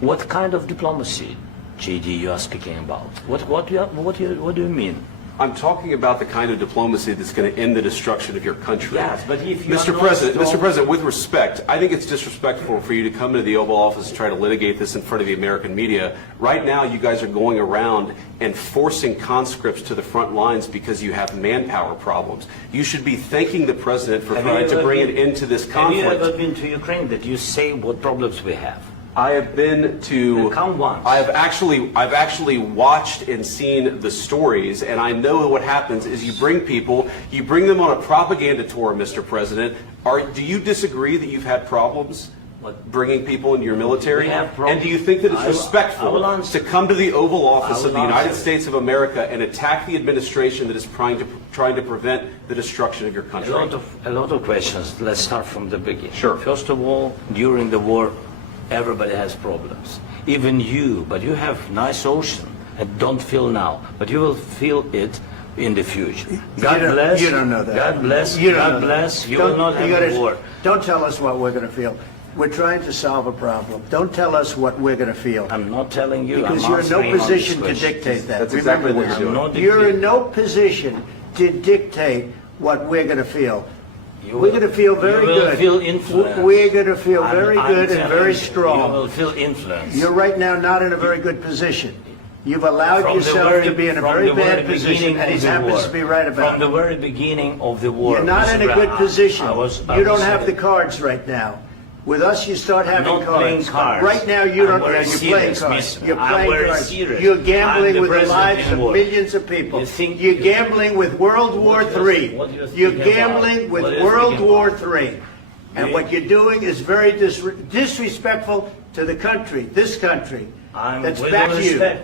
What kind of diplomacy, JD, you are speaking about? What do you mean? I'm talking about the kind of diplomacy that's going to end the destruction of your country. Yes, but if you Mr. President, with respect, I think it's disrespectful for you to come into the Oval Office and try to litigate this in front of the American media. Right now, you guys are going around and forcing conscripts to the front lines because you have manpower problems. You should be thanking the President for trying to bring an end to this conflict. Have you ever been to Ukraine that you say what problems we have? I have been to. Come once. I've actually watched and seen the stories, and I know what happens is you bring them on a propaganda tour, Mr. President. Do you disagree that you've had problems bringing people into your military? And do you think that it's respectful to come to the Oval Office of the United States of America and attack the administration that is trying to prevent the destruction of your country? A lot of questions. Let's start from the beginning. Sure. First of all, during the war, everybody has problems, even you, but you have nice ocean and don't feel now, but you will feel it in the future. God bless. You don't know that. God bless. You God bless. You will not have a war. Don't tell us what we're going to feel. We're trying to solve a problem. Don't tell us what we're going to feel. I'm not telling you. Because you're in no position to dictate that. That's exactly what you're doing. You're in no position to dictate what we're going to feel. We're going to feel very good. You will feel influence. We're going to feel very good and very strong. You will feel influence. You're right now not in a very good position. You've allowed yourself to be in a very bad position, and he happens to be right about it. From the very beginning of the war. You're not in a good position. You don't have the cards right now. With us, you start having cards. Right now, you don't. You're playing cards. You're playing cards. You're gambling with the lives of millions of people. You're gambling with World War III. You're gambling with World War III. And what you're doing is very disrespectful to the country, this country. That's back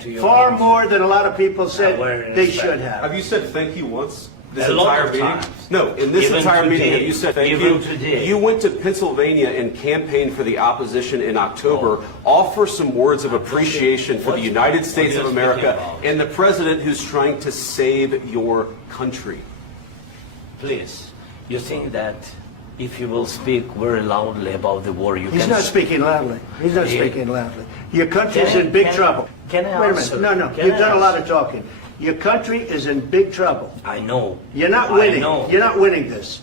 to you. Far more than a lot of people said they should have. Have you said thank you once? This A lot entire of meeting? times. No, in this Even entire meeting, today. have you said thank Even you? today. You went to Pennsylvania and campaigned for the opposition in October. Offer some words of appreciation for the United States of America and the President who's trying to save your country. Please, you think that if you will speak very loudly about the war, you can... He's not speaking loudly. He's not speaking loudly. Your country's in big trouble. Can I Wait a answer? minute. No, you've done a lot of talking. Your country is in big trouble. I know. You're not winning. I know. You're not winning this.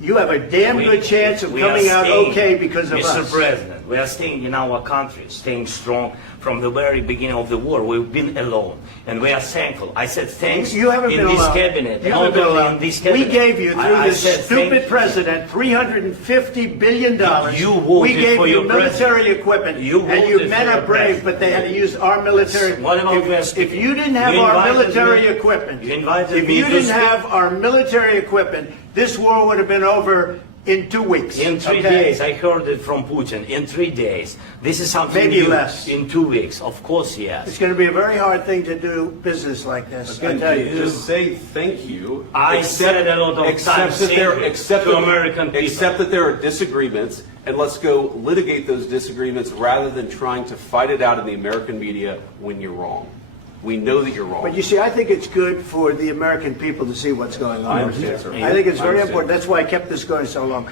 You have a damn good chance of coming out okay because of us. Mr. President, we are staying in our country, staying strong from the very beginning of the war. We've been alone, and we are thankful. I said thanks you haven't in been this alone. cabinet. You haven't been alone. In this cabinet. We gave you, through this stupid president, $350 billion. You voted we gave for you your military president. equipment, You and you voted men for are your brave, president. but they had to use our military. What about If you didn't have our military equipment, if you didn't have our military equipment, this war would have been over in 2 weeks. In 3 days, I heard it from Putin. In 3 days, this is something Maybe new. less. In 2 weeks, of course, yes. It's going to be a very hard thing to do business like this. I tell you. Just say thank you. I said a lot of times to American people. Except that there are disagreements, and let's go litigate those disagreements rather than trying to fight it out in the American media when you're wrong. We know that you're wrong. But you see, I think it's good for the American people to see what's going on. I understand, sir. I think it's very important. That's why I kept this going so long.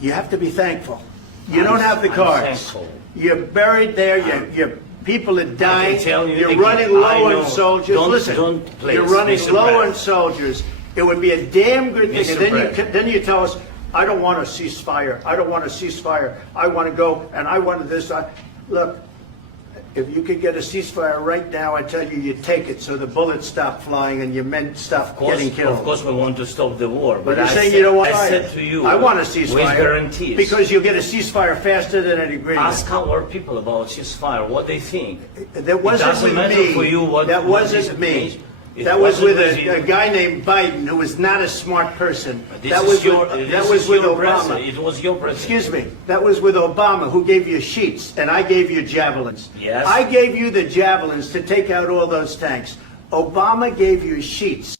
You have to be thankful. You don't have the cards. You're buried there. Your people are dying. You're running low on soldiers. Listen, you're running low on soldiers. It would be a damn good thing. And then you tell us, I don't want a ceasefire. I don't want a ceasefire. I want to go and I want this. Look. If you could get a ceasefire right now, I tell you, you take it so the bullets stop flying and your men stop getting killed. Of course, we want to stop the war. But you're saying you don't want I said to you, I want a ceasefire. With guarantees. Because you'll get a ceasefire faster than an agreement. Ask our people about ceasefire, what they think. That wasn't with me. For you what, that wasn't me. That was with a guy named Biden, who was not a smart person. That was with Obama. It was your president. Excuse me. That was with Obama, who gave you sheets, and I gave you javelins. Yes. I gave you the javelins to take out all those tanks. Obama gave you sheets.